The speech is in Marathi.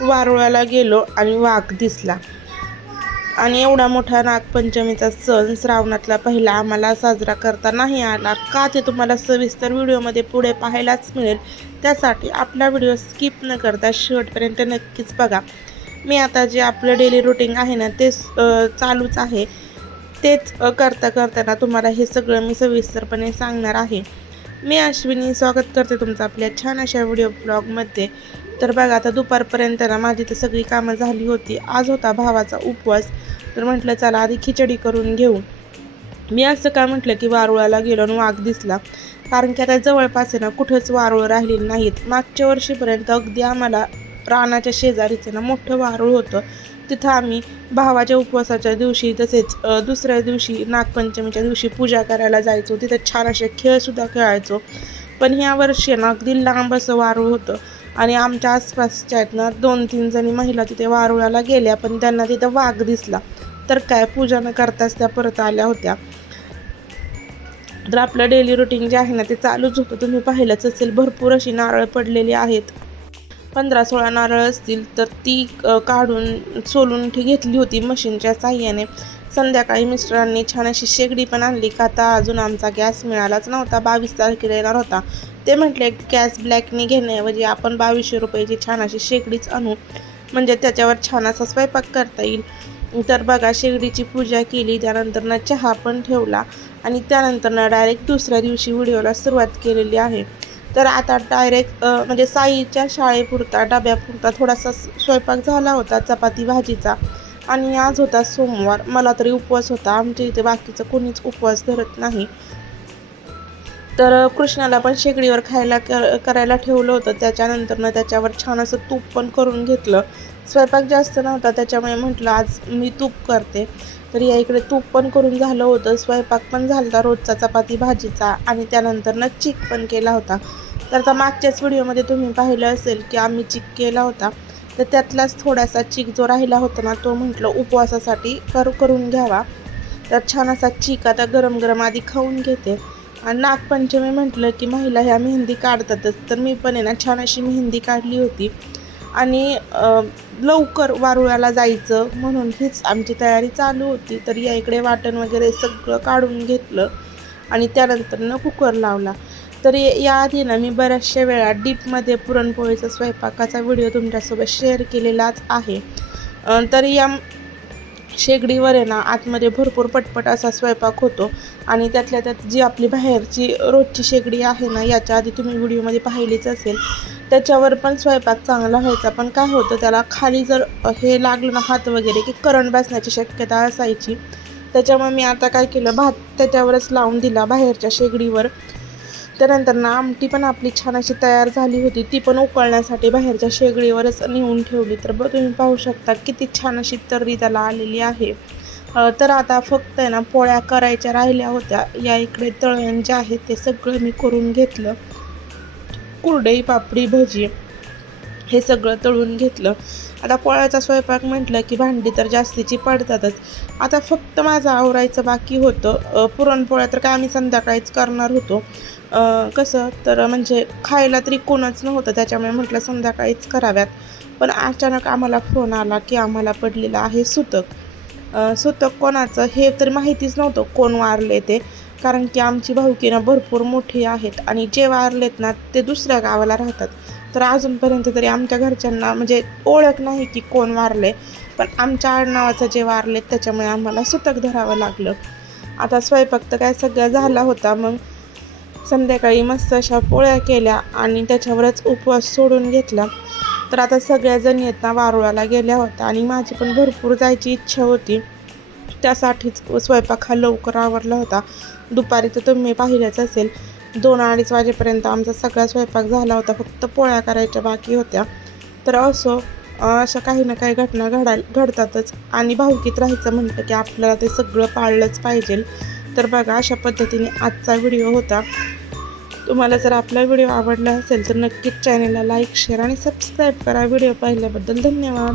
वारुळाला गेलो आणि वाघ दिसला. आणि एवढा मोठा नागपंचमीचा सण श्रावणातला पहिला आम्हाला साजरा करता नाही आला का ते तुम्हाला सविस्तर व्हिडिओमध्ये पुढे पाहायलाच मिळेल. त्यासाठी आपला व्हिडिओ स्किप न करता शेवटपर्यंत नक्कीच बघा. मी आता जे आपलं डेली रुटीन आहे ना ते चालूच आहे. तेच करताना तुम्हाला हे सगळं मी सविस्तरपणे सांगणार आहे. मी अश्विनी स्वागत करते तुमचं आपल्या छान अशा व्हिडिओ ब्लॉगमध्ये. तर बघा आता दुपारपर्यंत ना माझी तर सगळी कामं झाली होती. आज होता भावाचा उपवास, तर म्हटलं चला आधी खिचडी करून घेऊ. मी असं का म्हटलं की वारुळाला गेलो आणि वाघ दिसला, कारण की आता जवळपास आहे ना कुठंच वारुळ राहिलेली नाहीत. मागच्या वर्षीपर्यंत अगदी आम्हाला रानाच्या शेजारीचं ना मोठं वारुळ होतं. तिथं आम्ही भावाच्या उपवासाच्या दिवशी तसेच दुसऱ्या दिवशी नागपंचमीच्या दिवशी पूजा करायला जायचो. तिथं छान असे खेळसुद्धा खेळायचो. पण ह्या वर्षी ना अगदी लांब असं वारुळ होतं आणि आमच्या आसपासच्या आहेत ना 2-3 जणी महिला तिथे वारुळाला गेल्या, पण त्यांना तिथं वाघ दिसला. तर काय पूजा न करताच त्या परत आल्या होत्या. तर आपलं डेली रुटीन जे आहे ना ते चालूच होतं. तुम्ही पाहिलंच असेल, भरपूर अशी नारळ पडलेली आहेत. 15-16 नारळ असतील. तर ती काढून सोलून घेतली होती मशीनच्या साह्याने. संध्याकाळी मिस्टरांनी छान अशी शेगडी पण आणली का आता अजून आमचा गॅस मिळालाच नव्हता. 22 तारखेला येणार होता. ते म्हटले गॅस ब्लॅकने घेण्याऐवजी आपण 2200 रुपयाची छान अशी शेगडीच आणू, म्हणजे त्याच्यावर छान असा स्वयंपाक करता येईल. तर बघा शेगडीची पूजा केली, त्यानंतर ना चहा पण ठेवला आणि त्यानंतर ना डायरेक्ट दुसऱ्या दिवशी व्हिडिओला सुरुवात केलेली आहे. तर आता डायरेक्ट म्हणजे साईच्या शाळेपुरता डब्यापुरता थोडासा स्वयंपाक झाला होता, चपाती भाजीचा. आणि आज होता सोमवार, मला तरी उपवास होता. आमच्या इथे बाकीचं कोणीच उपवास धरत नाही. तर कृष्णाला पण शेगडीवर खायला करायला ठेवलं होतं. त्याच्यानंतर त्याच्यावर छान असं तूप पण करून घेतलं. स्वयंपाक जास्त नव्हता त्याच्यामुळे म्हटलं आज मी तूप करते. तर या इकडे तूप पण करून झालं होतं, स्वयंपाक पण झाला होता रोजचा चपाती भाजीचा, आणि त्यानंतर चीक पण केला होता. तर आता मागच्याच व्हिडिओमध्ये तुम्ही पाहिलं असेल की आम्ही चीक केला होता. तर त्यातलाच थोडासा चीक जो राहिला होता ना तो म्हटलं उपवासासाठी करून घ्यावा. तर छान असा चीक आता गरम गरम आधी खाऊन घेते. आणि नागपंचमी म्हटलं की महिला ह्या मेहंदी काढतातच. तर मी पण आहे ना छान अशी मेहंदी काढली होती आणि लवकर वारुळाला जायचं म्हणून हीच आमची तयारी चालू होती. तर या इकडे वाटण वगैरे सगळं काढून घेतलं आणि त्यानंतर कुकर लावला. तर याआधी ना मी बऱ्याचशा वेळा डीपमध्ये पुरणपोळीचा स्वयंपाकाचा व्हिडिओ तुमच्यासोबत शेअर केलेलाच आहे. तर या शेगडीवर आहे ना आतमध्ये भरपूर पटपट असा स्वयंपाक होतो. आणि त्यातल्या त्यात जी आपली बाहेरची रोजची शेगडी आहे ना, याच्या आधी तुम्ही व्हिडिओमध्ये पाहिलीच असेल, त्याच्यावर पण स्वयंपाक चांगला व्हायचा. पण काय होतं, त्याला खाली जर हे लागलं ना हात वगैरे की करंट बसण्याची शक्यता असायची. त्याच्यामुळे मी आता काय केलं, भात त्याच्यावरच लावून दिला बाहेरच्या शेगडीवर. त्यानंतर आमटी पण आपली छान अशी तयार झाली होती, ती पण उकळण्यासाठी बाहेरच्या शेगडीवरच नेऊन ठेवली. तर तुम्ही पाहू शकता किती छान अशी तर्री त्याला आलेली आहे. तर आता फक्त आहे ना पोळ्या करायच्या राहिल्या होत्या. या इकडे तळण जे आहे ते सगळं मी करून घेतलं. कुरडई, पापडी, भजी हे सगळं तळून घेतलं. आता पोळ्याचा स्वयंपाक म्हटलं की भांडी तर जास्तीची पडतातच. आता फक्त माझं आवरायचं बाकी होतं. पुरणपोळ्या तर काय आम्ही संध्याकाळीच करणार होतो. कसं तर म्हणजे खायला तरी कोणच नव्हतं, त्याच्यामुळे म्हटलं संध्याकाळीच कराव्यात. पण अचानक आम्हाला फोन आला की आम्हाला पडलेलं आहे सुतक. सुतक कोणाचं हे तरी माहितीच नव्हतं कोण वारले ते, कारण की आमची भाऊकी ना भरपूर मोठी आहेत आणि जे वारलेत ना ते दुसऱ्या गावाला राहतात. तर अजूनपर्यंत तरी आमच्या घरच्यांना म्हणजे ओळख नाही की कोण वारले. पण आमच्या आडनावाचं जे वारलेत त्याच्यामुळे आम्हाला सुतक धरावं लागलं. आता स्वयंपाक तर काय सगळं झाला होता. मग संध्याकाळी मस्त अशा पोळ्या केल्या आणि त्याच्यावरच उपवास सोडून घेतला. तर आता सगळ्या जणी आहेत ना वारुळाला गेल्या होत्या आणि माझी पण भरपूर जायची इच्छा होती. त्यासाठीच स्वयंपाक हा लवकर आवरला होता. दुपारी तर तुम्ही पाहिलंच असेल, 2-2:30 वाजेपर्यंत आमचा सगळा स्वयंपाक झाला होता, फक्त पोळ्या करायच्या बाकी होत्या. तर अशा काही ना काही घटना घडतातच. आणि भाऊकीत राहायचं म्हटलं की आपल्याला ते सगळं पाळलंच पाहिजे. तर बघा अशा पद्धतीने आजचा व्हिडिओ होता. तुम्हाला जर आपला व्हिडिओ आवडला असेल तर नक्कीच चॅनलला लाईक, शेअर आणि सबस्क्राईब करा. व्हिडिओ पाहिल्याबद्दल धन्यवाद.